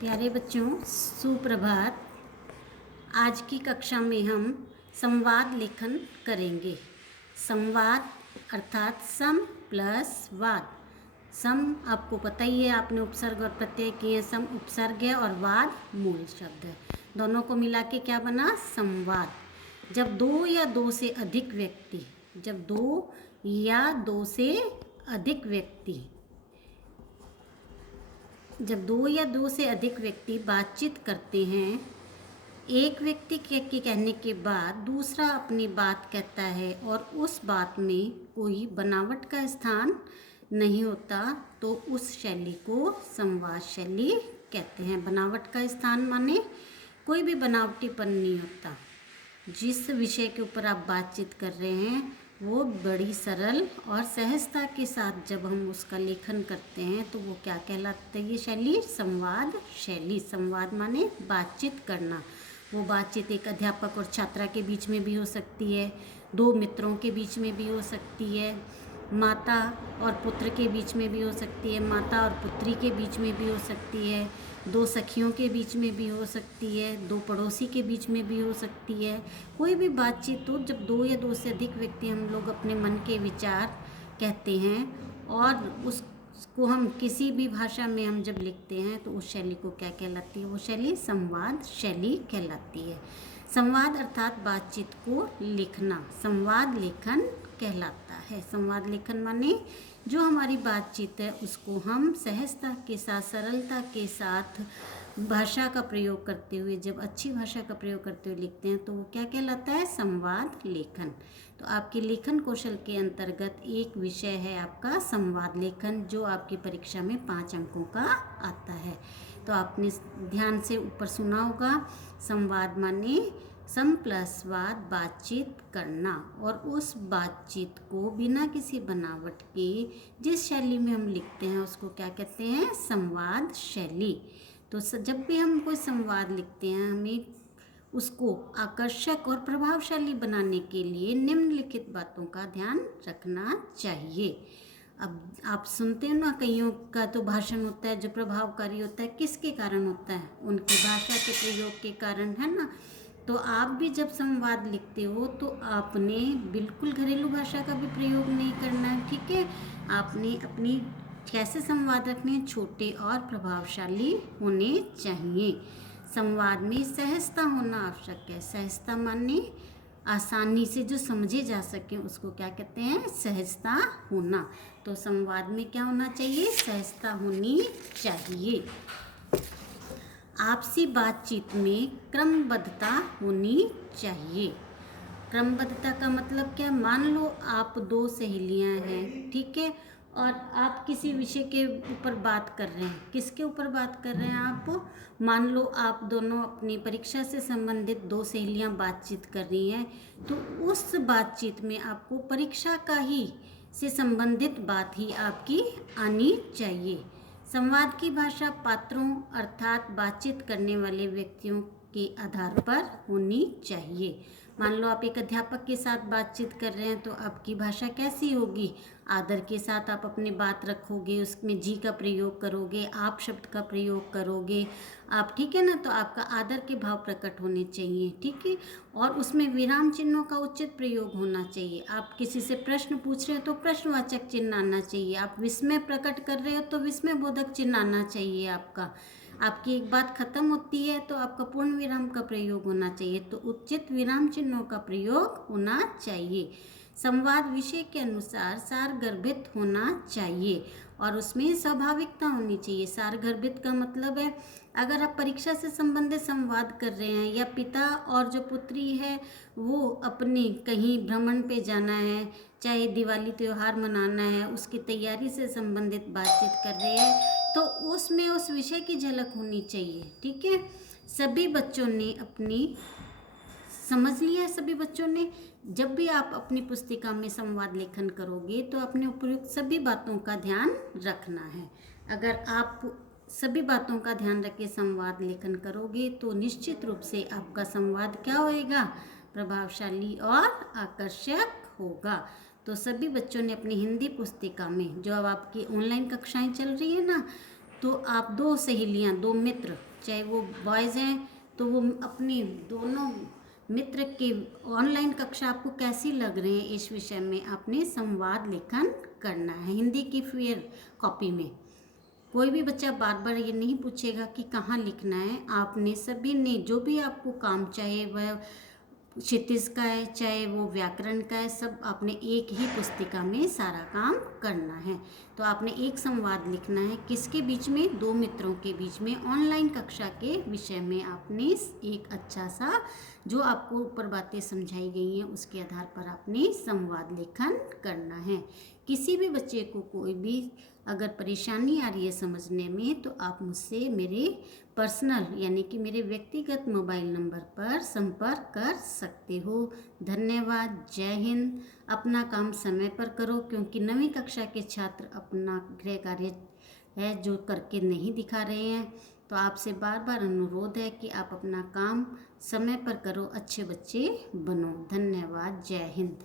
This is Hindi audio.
प्यारे बच्चों, सुप्रभात। आज की कक्षा में हम संवाद लेखन करेंगे। संवाद अर्थात सम प्लस वाद। सम आपको पता ही है, आपने उपसर्ग और प्रत्यय किए। सम उपसर्ग है और वाद मूल शब्द है। दोनों को मिला के क्या बना? संवाद। जब दो या दो से अधिक व्यक्ति बातचीत करते हैं, एक व्यक्ति के कहने के बाद दूसरा अपनी बात कहता है और उस बात में कोई बनावट का स्थान नहीं होता, तो उस शैली को संवाद शैली कहते हैं। बनावट का स्थान माने कोई भी बनावटीपन नहीं होता। जिस विषय के ऊपर आप बातचीत कर रहे हैं वो बड़ी सरल और सहजता के साथ जब हम उसका लेखन करते हैं तो वो क्या कहलाता है? ये शैली संवाद शैली। संवाद माने बातचीत करना। वो बातचीत एक अध्यापक और छात्रा के बीच में भी हो सकती है, दो मित्रों के बीच में भी हो सकती है, माता और पुत्र के बीच में भी हो सकती है, माता और पुत्री के बीच में भी हो सकती है, दो सखियों के बीच में भी हो सकती है, दो पड़ोसी के बीच में भी हो सकती है। कोई भी बातचीत हो, जब दो या दो से अधिक व्यक्ति हम लोग अपने मन के विचार कहते हैं और उसको हम किसी भी भाषा में हम जब लिखते हैं तो उस शैली को क्या कहलाती है? वो शैली संवाद शैली कहलाती है। संवाद अर्थात बातचीत को लिखना संवाद लेखन कहलाता है। संवाद लेखन माने जो हमारी बातचीत है उसको हम सहजता के साथ, सरलता के साथ, भाषा का प्रयोग करते हुए, जब अच्छी भाषा का प्रयोग करते हुए लिखते हैं तो वो क्या कहलाता है? संवाद लेखन। तो आपके लेखन कौशल के अंतर्गत एक विषय है आपका संवाद लेखन, जो आपकी परीक्षा में 5 अंकों का आता है। तो आपने ध्यान से ऊपर सुना होगा, संवाद माने सम प्लस वाद, बातचीत करना, और उस बातचीत को बिना किसी बनावट के जिस शैली में हम लिखते हैं उसको क्या कहते हैं? संवाद शैली। तो जब भी हम कोई संवाद लिखते हैं, हमें उसको आकर्षक और प्रभावशाली बनाने के लिए निम्नलिखित बातों का ध्यान रखना चाहिए। अब आप सुनते हो ना, कईयों का तो भाषण होता है जो प्रभावकारी होता है, किसके कारण होता है? उनकी भाषा के प्रयोग के कारण, है ना। तो आप भी जब संवाद लिखते हो तो आपने बिल्कुल घरेलू भाषा का भी प्रयोग नहीं करना है, ठीक है। आपने अपनी कैसे संवाद रखने हैं? छोटे और प्रभावशाली होने चाहिए। संवाद में सहजता होना आवश्यक है। सहजता माने आसानी से जो समझे जा सके उसको क्या कहते हैं? सहजता होना। तो संवाद में क्या होना चाहिए? सहजता होनी चाहिए। आपसी बातचीत में क्रमबद्धता होनी चाहिए। क्रमबद्धता का मतलब क्या? मान लो आप दो सहेलियां हैं, ठीक है, और आप किसी विषय के ऊपर बात कर रहे हैं। किसके ऊपर बात कर रहे हैं आप? मान लो आप दोनों अपनी परीक्षा से संबंधित दो सहेलियां बातचीत कर रही हैं, तो उस बातचीत में आपको परीक्षा का ही से संबंधित बात ही आपकी आनी चाहिए। संवाद की भाषा पात्रों अर्थात बातचीत करने वाले व्यक्तियों के आधार पर होनी चाहिए। मान लो आप एक अध्यापक के साथ बातचीत कर रहे हैं तो आपकी भाषा कैसी होगी? आदर के साथ आप अपनी बात रखोगे, उसमें जी का प्रयोग करोगे, आप शब्द का प्रयोग करोगे आप, ठीक है ना। तो आपका आदर के भाव प्रकट होने चाहिए, ठीक है। और उसमें विराम चिन्हों का उचित प्रयोग होना चाहिए। आप किसी से प्रश्न पूछ रहे हो तो प्रश्नवाचक चिन्ह आना चाहिए। आप विस्मय प्रकट कर रहे हो तो विस्मय बोधक चिन्ह आना चाहिए आपका। आपकी एक बात खत्म होती है तो आपका पूर्ण विराम का प्रयोग होना चाहिए। तो उचित विराम चिन्हों का प्रयोग होना चाहिए। संवाद विषय के अनुसार सारगर्भित होना चाहिए और उसमें स्वाभाविकता होनी चाहिए। सारगर्भित का मतलब है, अगर आप परीक्षा से संबंधित संवाद कर रहे हैं या पिता और जो पुत्री है वो अपने कहीं भ्रमण पे जाना है, चाहे दिवाली त्यौहार मनाना है, उसकी तैयारी से संबंधित बातचीत कर रहे हैं, तो उसमें उस विषय की झलक होनी चाहिए, ठीक है। सभी बच्चों ने अपनी समझ लिया है। सभी बच्चों ने, जब भी आप अपनी पुस्तिका में संवाद लेखन करोगे तो अपने उपयुक्त सभी बातों का ध्यान रखना है। अगर आप सभी बातों का ध्यान रख के संवाद लेखन करोगे तो निश्चित रूप से आपका संवाद क्या होएगा? प्रभावशाली और आकर्षक होगा। तो सभी बच्चों ने अपनी हिंदी पुस्तिका में, जो अब आपकी ऑनलाइन कक्षाएं चल रही है ना, तो आप दो सहेलियां, दो मित्र, चाहे वो बॉयज़ हैं तो वो अपनी दोनों मित्र के ऑनलाइन कक्षा आपको कैसी लग रही है, इस विषय में आपने संवाद लेखन करना है हिंदी की फेयर कॉपी में। कोई भी बच्चा बार बार ये नहीं पूछेगा कि कहाँ लिखना है, आपने सभी ने जो भी आपको काम, चाहे वह क्षितिज का है चाहे वो व्याकरण का है, सब आपने एक ही पुस्तिका में सारा काम करना है। तो आपने एक संवाद लिखना है किसके बीच में, दो मित्रों के बीच में, ऑनलाइन कक्षा के विषय में आपने एक अच्छा सा, जो आपको ऊपर बातें समझाई गई हैं उसके आधार पर आपने संवाद लेखन करना है। किसी भी बच्चे को कोई भी अगर परेशानी आ रही है समझने में तो आप मुझसे मेरे पर्सनल यानी कि मेरे व्यक्तिगत मोबाइल नंबर पर संपर्क कर सकते हो। धन्यवाद। जय हिंद। अपना काम समय पर करो, क्योंकि 9वीं कक्षा के छात्र अपना गृह कार्य है जो करके नहीं दिखा रहे हैं। तो आपसे बार बार अनुरोध है कि आप अपना काम समय पर करो, अच्छे बच्चे बनो। धन्यवाद। जय हिंद।